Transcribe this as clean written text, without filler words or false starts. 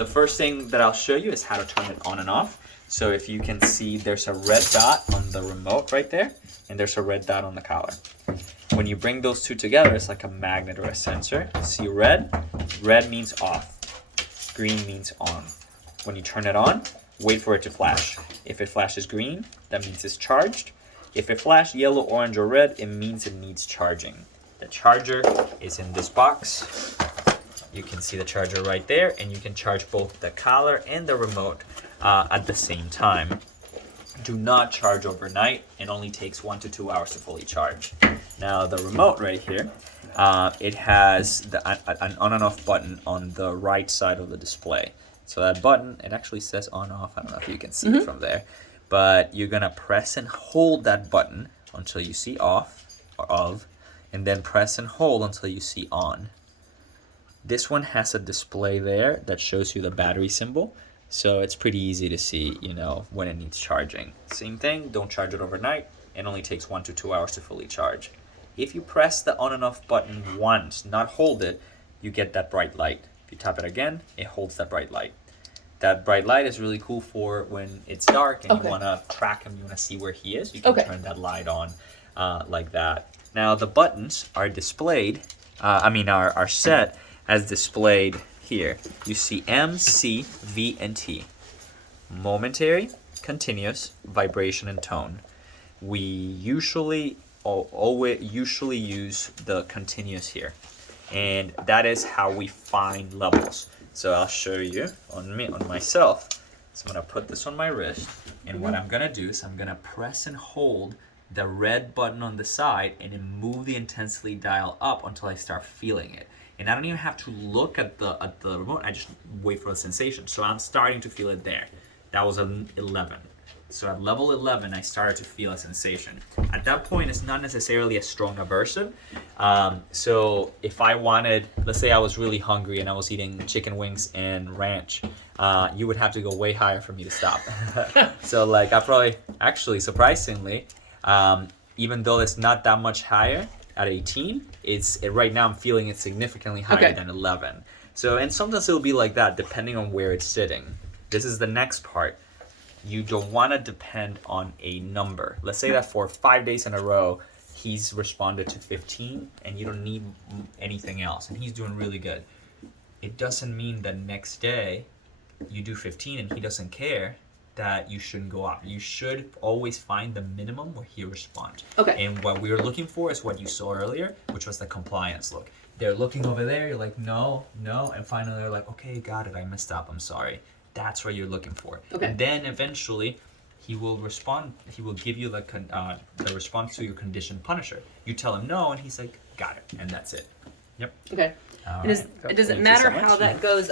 the first thing that I'll show you is how to turn it on and off. So if you can see, there's a red dot on the remote right there, and there's a red dot on the collar. When you bring those two together, it's like a magnet or a sensor. See red? Red means off. Green means on. When you turn it on, wait for it to flash. If it flashes green, that means it's charged. If it flashes yellow, orange, or red, it means it needs charging. The charger is in this box. You can see the charger right there, and you can charge both the collar and the remote at the same time. Do not charge overnight. It only takes 1 to 2 hours to fully charge. Now the remote right here, it has an on and off button on the right side of the display. So that button, it actually says on off. I don't know if you can see it from there, but you're gonna press and hold that button until you see off or of, and then press and hold until you see on. This one has a display there that shows you the battery symbol. So it's pretty easy to see, you know, when it needs charging. Same thing, don't charge it overnight. It only takes 1 to 2 hours to fully charge. If you press the on and off button once, not hold it, you get that bright light. If you tap it again, it holds that bright light. That bright light is really cool for when it's dark and you want to track him, you want to see where he is. You can turn that light on like that. Now the buttons are displayed, are set as displayed here. You see M, C, V, and T. Momentary, continuous, vibration, and tone. We usually use the continuous here, and that is how we find levels. So I'll show you on myself. So I'm gonna put this on my wrist, and what I'm gonna do is I'm gonna press and hold the red button on the side and then move the intensity dial up until I start feeling it. And I don't even have to look at the remote, I just wait for the sensation. So I'm starting to feel it there. That was an 11. So at level 11, I started to feel a sensation. At that point, it's not necessarily a strong aversive. So if I wanted, let's say I was really hungry and I was eating chicken wings and ranch, you would have to go way higher for me to stop. So like I probably, actually surprisingly, even though it's not that much higher, at 18, right now I'm feeling it significantly higher than 11. So, and sometimes it'll be like that depending on where it's sitting. This is the next part. You don't want to depend on a number. Let's say that for 5 days in a row, he's responded to 15 and you don't need anything else and he's doing really good. It doesn't mean that next day you do 15 and he doesn't care, that you shouldn't go up. You should always find the minimum where he responds. And what we were looking for is what you saw earlier, which was the compliance look. They're looking over there, you're like, no, and finally they're like, okay, got it, I messed up, I'm sorry. That's what you're looking for. And then eventually he will respond, he will give you the response to your conditioned punisher. You tell him no, and he's like, got it, and that's it. Yep. Does it matter how that goes